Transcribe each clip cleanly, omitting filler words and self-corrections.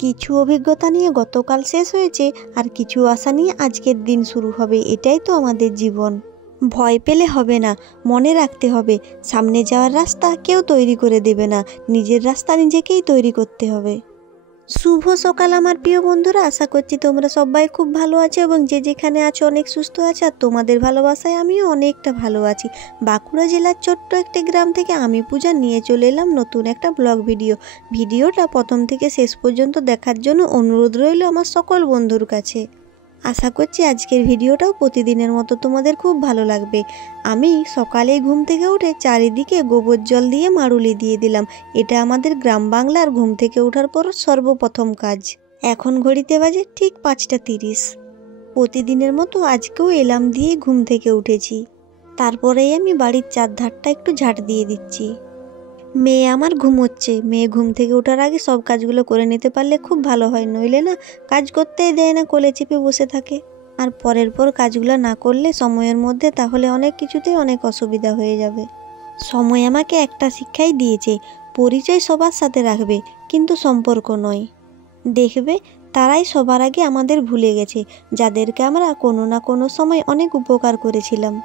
কিছু অভিজ্ঞতা নিয়ে গতকাল শেষ হয়েছে, আর কিছু আশা নিয়ে আজকের দিন শুরু হবে। এটাই তো আমাদের জীবন। ভয় পেলে হবে না, মনে রাখতে হবে সামনে যাওয়ার রাস্তা কেউ তৈরি করে দেবে না, নিজের রাস্তা নিজেকেই তৈরি করতে হবে। শুভ সকাল আমার প্রিয় বন্ধুরা, আশা করছি তোমরা সবাই খুব ভালো আছো এবং যে যেখানে আছো অনেক সুস্থ আছো। আর তোমাদের ভালোবাসায় আমিও অনেকটা ভালো আছি। বাঁকুড়া জেলার ছোট্ট একটি গ্রাম থেকে আমি পূজা নিয়ে চলে এলাম নতুন একটা ব্লগ ভিডিওটা প্রথম থেকে শেষ পর্যন্ত দেখার জন্য অনুরোধ রইল আমার সকল বন্ধুর কাছে। আশা করছি আজকের ভিডিওটাও প্রতিদিনের মতো তোমাদের খুব ভালো লাগবে। আমি সকালেই ঘুম থেকে উঠে চারিদিকে গোবর জল দিয়ে মাড়ুলি দিয়ে দিলাম। এটা আমাদের গ্রাম বাংলার ঘুম থেকে ওঠার পর সর্বপ্রথম কাজ। এখন ঘড়িতে বাজে ঠিক 5টা 30। প্রতিদিনের মতো আজকেও এলার্ম দিয়ে ঘুম থেকে উঠেছি। তারপরেই আমি বাড়ির চারধারটা একটু ঝাঁট দিয়ে দিচ্ছি। মেয়ে আমার ঘুমোচ্ছে। মেয়ে ঘুম থেকে ওঠার আগে সব কাজগুলো করে নিতে পারলে খুব ভালো হয়, নইলে না কাজ করতেই দেয় না, কোলে চেপে বসে থাকে। আর পরের পর কাজগুলো না করলে সময়ের মধ্যে তাহলে অনেক কিছুতেই অনেক অসুবিধা হয়ে যাবে। সময় আমাকে একটা শিক্ষাই দিয়েছে, পরিচয় সবার সাথে রাখবে কিন্তু সম্পর্ক নয়। দেখবে তারাই সবার আগে আমাদের ভুলে গেছে, যাদেরকে আমরা কোনো না কোনো সময় অনেক উপকার করেছিলাম।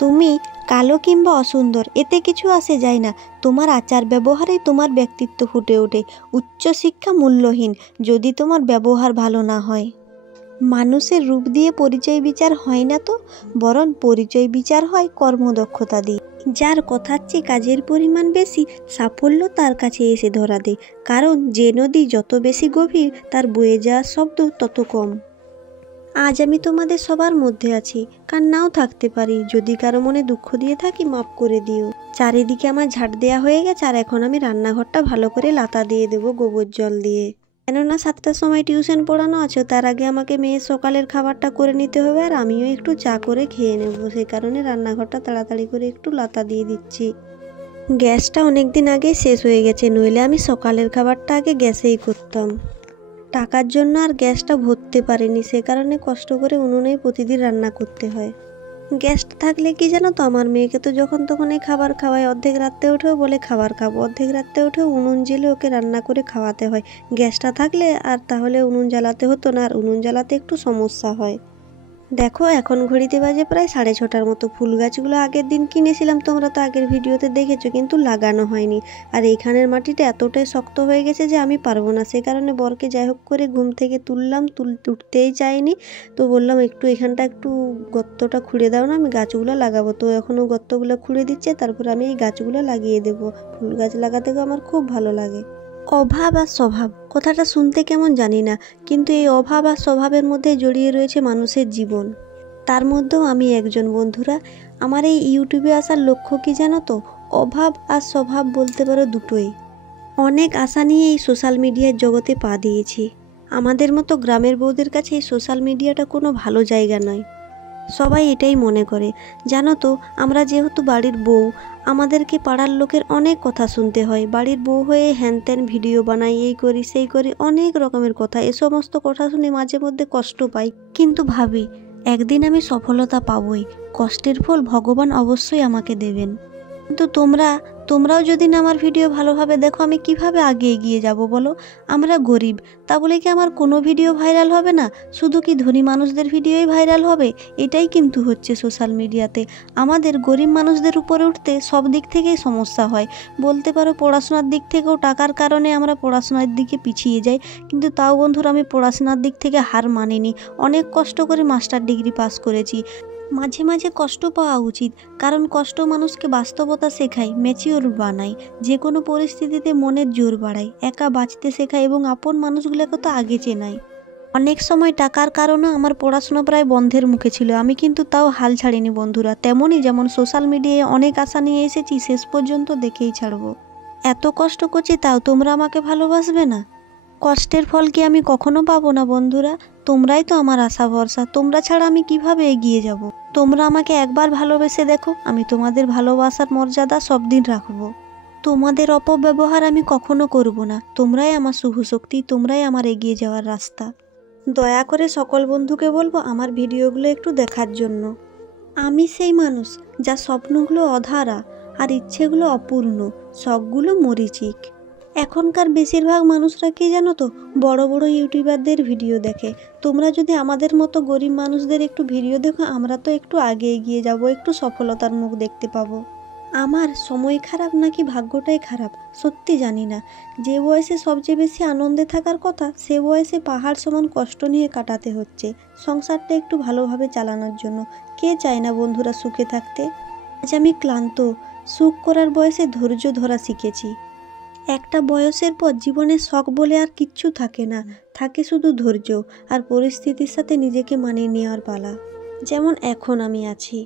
তুমি কালো কিংবা অসুন্দর এতে কিছু আসে যায় না, তোমার আচার ব্যবহারেই তোমার ব্যক্তিত্ব ফুটে ওঠে। উচ্চশিক্ষা মূল্যহীন যদি তোমার ব্যবহার ভালো না হয়। মানুষের রূপ দিয়ে পরিচয় বিচার হয় না তো, বরং পরিচয় বিচার হয় কর্মদক্ষতা দিয়ে। যার কথার চেয়ে কাজের পরিমাণ বেশি, সাফল্য তার কাছে এসে ধরা দেয়। কারণ যে নদী যত বেশি গভীর, তার বয়ে যাওয়ার শব্দ তত কম। আজ আমি তোমাদের সবার মধ্যে আছি, কার নাও থাকতে পারি। যদি কারো মনে দুঃখ দিয়ে থাকি মাফ করে দিও। চারিদিকে আমার ঝাঁট দেওয়া হয়ে গেছে, আর এখন আমি রান্নাঘরটা ভালো করে লাতা দিয়ে দেবো গোবর জল দিয়ে। কেননা 7টার সময় টিউশন পড়ানো আছে, তার আগে আমাকে মেয়ের সকালের খাবারটা করে নিতে হবে, আর আমিও একটু চা করে খেয়ে নেব। সেই কারণে রান্নাঘরটা তাড়াতাড়ি করে একটু লাতা দিয়ে দিচ্ছি। গ্যাসটা অনেক দিন আগেই শেষ হয়ে গেছে, নইলে আমি সকালের খাবারটা আগে গ্যাসেই করতাম। টাকার জন্য আর গ্যাসটা ভরতে পারিনি, সে কারণে কষ্ট করে উনুনেই প্রতিদিন রান্না করতে হয়। গ্যাসটা থাকলে কি জানো তো, আমার মেয়েকে তো যখন তখন এই খাবার খাওয়ায়। অর্ধেক রাত্রে উঠেও বলে খাবার খাবো, অর্ধেক রাত্রে উঠেও উনুন জ্বেলে ওকে রান্না করে খাওয়াতে হয়। গ্যাসটা থাকলে আর তাহলে উনুন জ্বালাতে হতো না, আর উনুন জ্বালাতে একটু সমস্যা হয়। দেখো এখন ঘড়িতে বাজে প্রায় 6:30 মতো। ফুল গাছগুলো আগের দিন কিনেছিলাম, তোমরা তো আগের ভিডিওতে দেখেছো, কিন্তু লাগানো হয়নি। আর এইখানের মাটিটা এতটাই শক্ত হয়ে গেছে যে আমি পারবো না। সেই কারণে বরকে যাই হোক করে ঘুম থেকে তুললাম, উঠতেই চাইনি। তো বললাম একটু এখানটা একটু গর্তটা খুঁড়ে দাও না, আমি গাছগুলো লাগাবো। তো এখনও গর্তগুলো খুঁড়ে দিচ্ছে, তারপর আমি এই গাছগুলো লাগিয়ে দেবো। ফুল গাছ লাগাতে আমার খুব ভালো লাগে। অভাব আর স্বভাব কথাটা শুনতে কেমন জানি না, কিন্তু এই অভাব আর স্বভাবের মধ্যে জড়িয়ে রয়েছে মানুষের জীবন। তার মধ্যেও আমি একজন। বন্ধুরা, আমার এই ইউটিউবে আসার লক্ষ্য কি জানো তো? অভাব আর স্বভাব বলতে পারো দুটোই। অনেক আশা নিয়ে এই সোশ্যাল মিডিয়ার জগতে পা দিয়েছি। আমাদের মতো গ্রামের বউদের কাছে এই সোশ্যাল মিডিয়াটা কোনো ভালো জায়গা নয়। সবাই এটাই মনে করে। জানো তো, আমরা যেহেতু বাড়ির বউ, আমাদেরকে পাড়ার লোকের অনেক কথা শুনতে হয়। বাড়ির বউ হয়ে হ্যান ত্যান ভিডিও বানাই, এই করি সেই করি, অনেক রকমের কথা। এ সমস্ত কথা শুনে মাঝে মধ্যে কষ্ট পাই, কিন্তু ভাবি একদিন আমি সফলতা পাবই। কষ্টের ফল ভগবান অবশ্যই আমাকে দেবেন। কিন্তু তোমরাও যদি না আমার ভিডিও ভালোভাবে দেখো, আমি কিভাবে আগে এগিয়ে যাব বলো? আমরা গরিব, তা বলে কি আমার কোনো ভিডিও ভাইরাল হবে না? শুধু কি ধনী মানুষদের ভিডিওই ভাইরাল হবে? এটাই কিন্তু হচ্ছে সোশ্যাল মিডিয়াতে। আমাদের গরিব মানুষদের উপরে উঠতে সব দিক থেকেই সমস্যা হয়। বলতে পারো পড়াশোনার দিক থেকেও টাকার কারণে আমরা পড়াশোনার দিকে পিছিয়ে যাই। কিন্তু তাও বন্ধুরা, আমি পড়াশোনার দিক থেকে হার মানিনি। অনেক কষ্ট করে মাস্টার ডিগ্রি পাস করেছি। মাঝে মাঝে কষ্ট পাওয়া উচিত, কারণ কষ্ট মানুষকে বাস্তবতা শেখায়, ম্যাচিওর বানায়, যে কোনো পরিস্থিতিতে মনের জোর বাড়ায়, একা বাঁচতে শেখায় এবং আপন মানুষগুলোকে তো আগে চেনায়। অনেক সময় টাকার কারণে আমার পড়াশোনা প্রায় বন্ধের মুখে ছিল, আমি কিন্তু তাও হাল ছাড়িনি বন্ধুরা। তেমনই যেমন সোশ্যাল মিডিয়ায় অনেক আশা নিয়ে এসেছি, শেষ পর্যন্ত দেখেই ছাড়বো। এত কষ্ট করছি, তাও তোমরা আমাকে ভালোবাসবে না? কষ্টের ফল কি আমি কখনো পাবো না বন্ধুরা? তোমরাই তো আমার আশা ভরসা। তোমরা ছাড়া আমি কিভাবে এগিয়ে যাব? তোমরা আমাকে একবার ভালোবেসে দেখো, আমি তোমাদের ভালোবাসার মর্যাদা সব দিন রাখবো। তোমাদের অপব্যবহার আমি কখনো করব না। তোমরাই আমার শুভ শক্তি, তোমরাই আমার এগিয়ে যাওয়ার রাস্তা। দয়া করে সকল বন্ধুকে বলবো আমার ভিডিওগুলো একটু দেখার জন্য। আমি সেই মানুষ যার স্বপ্নগুলো অধারা আর ইচ্ছেগুলো অপূর্ণ, শখগুলো মরীচিক। এখনকার বেশিরভাগ মানুষরা কি জানো তো, বড় বড় ইউটিউবারদের ভিডিও দেখে। তোমরা যদি আমাদের মতো গরিব মানুষদের একটু ভিডিও দেখো, আমরা তো একটু আগে এগিয়ে যাব, একটু সফলতার মুখ দেখতে পাবো। আমার সময় খারাপ নাকি ভাগ্যটাই খারাপ সত্যি জানি না। যে বয়সে সবচেয়ে বেশি আনন্দে থাকার কথা, সে বয়সে পাহাড় সমান কষ্ট নিয়ে কাটাতে হচ্ছে সংসারটা একটু ভালোভাবে চালানোর জন্য। কে চায় না বন্ধুরা সুখে থাকতে? আজ আমি ক্লান্ত। সুখ করার বয়সে ধৈর্য ধরা শিখেছি। একটা বয়সের পর জীবনে শখ বলে আর কিচ্ছু থাকে না, থাকে শুধু ধৈর্য আর পরিস্থিতির সাথে নিজেকে মানিয়ে নেওয়ার পালা। যেমন এখন আমি আছি।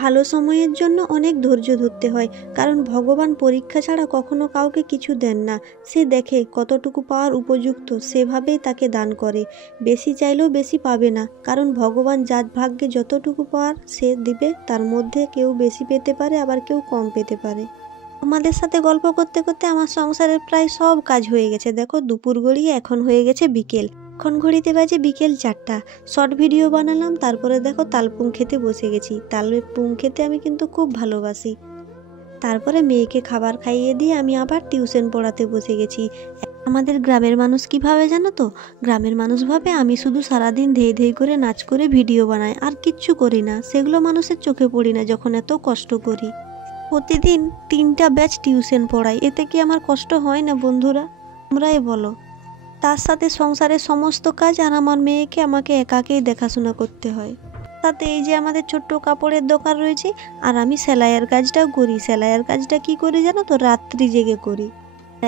ভালো সময়ের জন্য অনেক ধৈর্য ধরতে হয়, কারণ ভগবান পরীক্ষা ছাড়া কখনো কাউকে কিছু দেন না। সে দেখে কতটুকু পাওয়ার উপযুক্ত, সেভাবেই তাকে দান করে। বেশি চাইলেও বেশি পাবে না, কারণ ভগবান যার ভাগ্যে যতটুকু পাওয়ার সে দিবে, তার মধ্যে কেউ বেশি পেতে পারে, আবার কেউ কম পেতে পারে। তোমাদের সাথে গল্প করতে করতে আমার সংসারের প্রায় সব কাজ হয়ে গেছে। দেখো দুপুর গড়িয়ে এখন হয়ে গেছে বিকেল। এখন ঘড়িতে বাজে বিকেল 4টা। শর্ট ভিডিও বানালাম, তারপরে দেখো তালপুং খেতে বসে গেছি। তালপুং খেতে আমি কিন্তু খুব ভালোবাসি। তারপরে মেয়েকে খাবার খাইয়ে দিয়ে আমি আবার টিউশন পড়াতে বসে গেছি। আমাদের গ্রামের মানুষ কি ভাবে জানো তো? গ্রামের মানুষ ভাবে আমি শুধু সারাদিন ধেই ধেই করে নাচ করে ভিডিও বানাই, আর কিচ্ছু করি না। সেগুলো মানুষের চোখে পড়ি না যখন এত কষ্ট করি। প্রতিদিন 3টা ব্যাচ টিউশন পড়াই, এতে কি আমার কষ্ট হয় না বন্ধুরা? তোমরাই বলো। তার সাথে সংসারের সমস্ত কাজ, আর আমার মেয়েকে আমাকে একাকেই দেখাশোনা করতে হয়। তাতে এই যে আমাদের ছোট্ট কাপড়ের দোকান রয়েছে, আর আমি সেলাইয়ের কাজটাও করি। সেলাইয়ের কাজটা কি করি জানো তো? রাত্রি জেগে করি।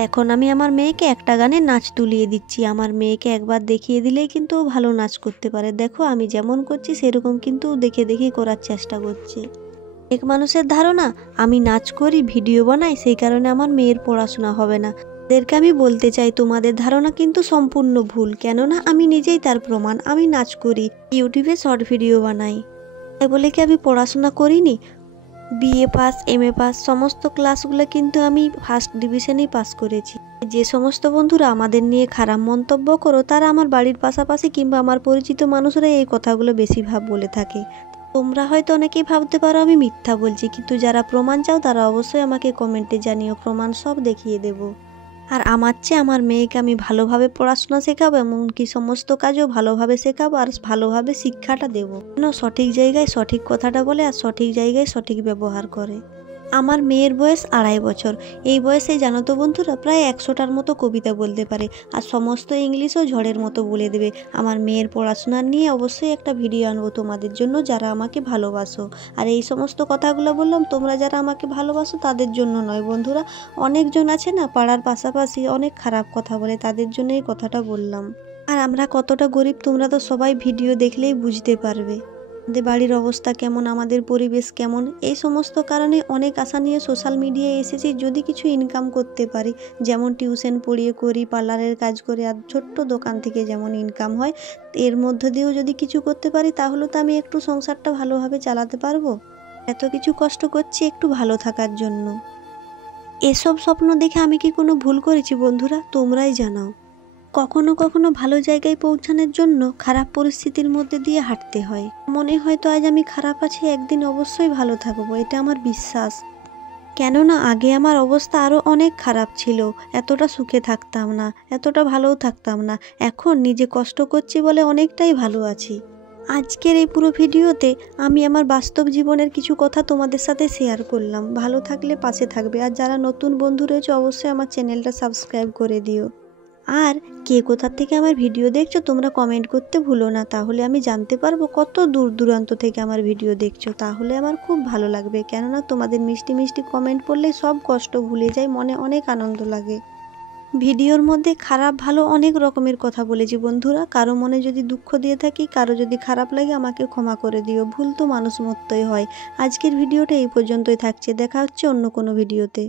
এখন আমি আমার মেয়েকে একটা গানে নাচ তুলিয়ে দিচ্ছি। আমার মেয়েকে একবার দেখিয়ে দিলেই কিন্তু ও ভালো নাচ করতে পারে। দেখো আমি যেমন করছি সেরকম কিন্তু দেখে দেখে করার চেষ্টা করছে। এক মানুষের ধারণা আমি নাচ করি, ভিডিও বানাই, সেই কারণে আমার মেয়ের পড়াশোনা হবে না। তাদেরকে আমি বলতে চাই, তোমাদের ধারণা কিন্তু সম্পূর্ণ ভুল। কেননা আমি নিজেই তার প্রমাণ। আমি নাচ করি, ইউটিউবে শর্ট ভিডিও বানাই। তাই বলে কি আমি পড়াশোনা করিনি? বিএ পাস, এমএ পাস সমস্ত ক্লাসগুলো কিন্তু আমি ফার্স্ট ডিভিশনেই পাস করেছি। যে সমস্ত বন্ধুরা আমাদের নিয়ে খারাপ মন্তব্য করো, তারা আমার বাড়ির পাশাপাশি কিংবা আমার পরিচিত মানুষরা এই কথাগুলো বেশি বলে থাকে। তোমরা হয়তো অনেকেই ভাবতে পারো আমি মিথ্যা বলছি, কিন্তু যারা প্রমাণ চাও তারা অবশ্যই আমাকে কমেন্টে জানিও, প্রমাণ সব দেখিয়ে দেব। আর আমার চেয়ে আমার মেয়েকে আমি ভালোভাবে পড়াশোনা শেখাবো, এমনকি সমস্ত কাজও ভালোভাবে শেখাবো, আর ভালোভাবে শিক্ষাটা দেবো, যেন সঠিক জায়গায় সঠিক কথাটা বলে আর সঠিক জায়গায় সঠিক ব্যবহার করে। আমার মেয়ের বয়স 2.5 বছর। এই বয়সে জানো তো বন্ধুরা, প্রায় 100টার মতো কবিতা বলতে পারে, আর সমস্ত ইংলিশও ঝড়ের মতো বলে দেবে। আমার মেয়ের পড়াশোনা নিয়ে অবশ্যই একটা ভিডিও আনবো তোমাদের জন্য, যারা আমাকে ভালোবাসো। আর এই সমস্ত কথাগুলো বললাম তোমরা যারা আমাকে ভালোবাসো তাদের জন্য নয় বন্ধুরা। অনেকজন আছে না পাড়ার পাশাপাশি অনেক খারাপ কথা বলে, তাদের জন্য এই কথাটা বললাম। আর আমরা কতটা গরিব তোমরা তো সবাই ভিডিও দেখলেই বুঝতে পারবে। আমাদের বাড়ির অবস্থা কেমন, আমাদের পরিবেশ কেমন, এই সমস্ত কারণে অনেক আশা নিয়ে সোশ্যাল মিডিয়ায় এসেছি। যদি কিছু ইনকাম করতে পারি, যেমন টিউশন পড়িয়ে করি, পার্লারের কাজ করে, আর ছোট্ট দোকান থেকে যেমন ইনকাম হয়, এর মধ্য দিয়েও যদি কিছু করতে পারি, তাহলে তো আমি একটু সংসারটা ভালোভাবে চালাতে পারবো। এত কিছু কষ্ট করছি একটু ভালো থাকার জন্য। এসব স্বপ্ন দেখে আমি কি কোনো ভুল করেছি বন্ধুরা? তোমরাই জানাও। কখনো কখনো ভালো জায়গায় পৌঁছানোর জন্য খারাপ পরিস্থিতির মধ্যে দিয়ে হাঁটতে হয়। মনে হয়তো আজ আমি খারাপ আছি, একদিন অবশ্যই ভালো থাকবো, এটা আমার বিশ্বাস। কেননা আগে আমার অবস্থা আরও অনেক খারাপ ছিল, এতটা সুখে থাকতাম না, এতটা ভালোও থাকতাম না। এখন নিজে কষ্ট করছি বলে অনেকটাই ভালো আছি। আজকের এই পুরো ভিডিওতে আমি আমার বাস্তব জীবনের কিছু কথা তোমাদের সাথে শেয়ার করলাম। ভালো থাকলে পাশে থাকবে, আর যারা নতুন বন্ধু রয়েছে অবশ্যই আমার চ্যানেলটা সাবস্ক্রাইব করে দিও। আর কে কোথা থেকে আমার ভিডিও দেখছো তোমরা কমেন্ট করতে ভুলো না, তাহলে আমি জানতে পারবো কত দূর দূরান্ত থেকে আমার ভিডিও দেখছো। তাহলে আমার খুব ভালো লাগবে, কেননা তোমাদের মিষ্টি মিষ্টি কমেন্ট পড়লে সব কষ্ট ভুলে যায়, মনে অনেক আনন্দ লাগে। ভিডিওর মধ্যে খারাপ ভালো অনেক রকমের কথা বলেছি বন্ধুরা। কারো মনে যদি দুঃখ দিয়ে থাকি, কারো যদি খারাপ লাগে, আমাকে ক্ষমা করে দিও। ভুল তো মানুষ মতোই হয়। আজকের ভিডিওটা এই পর্যন্তই থাকছে, দেখা হচ্ছে অন্য কোনো ভিডিওতে।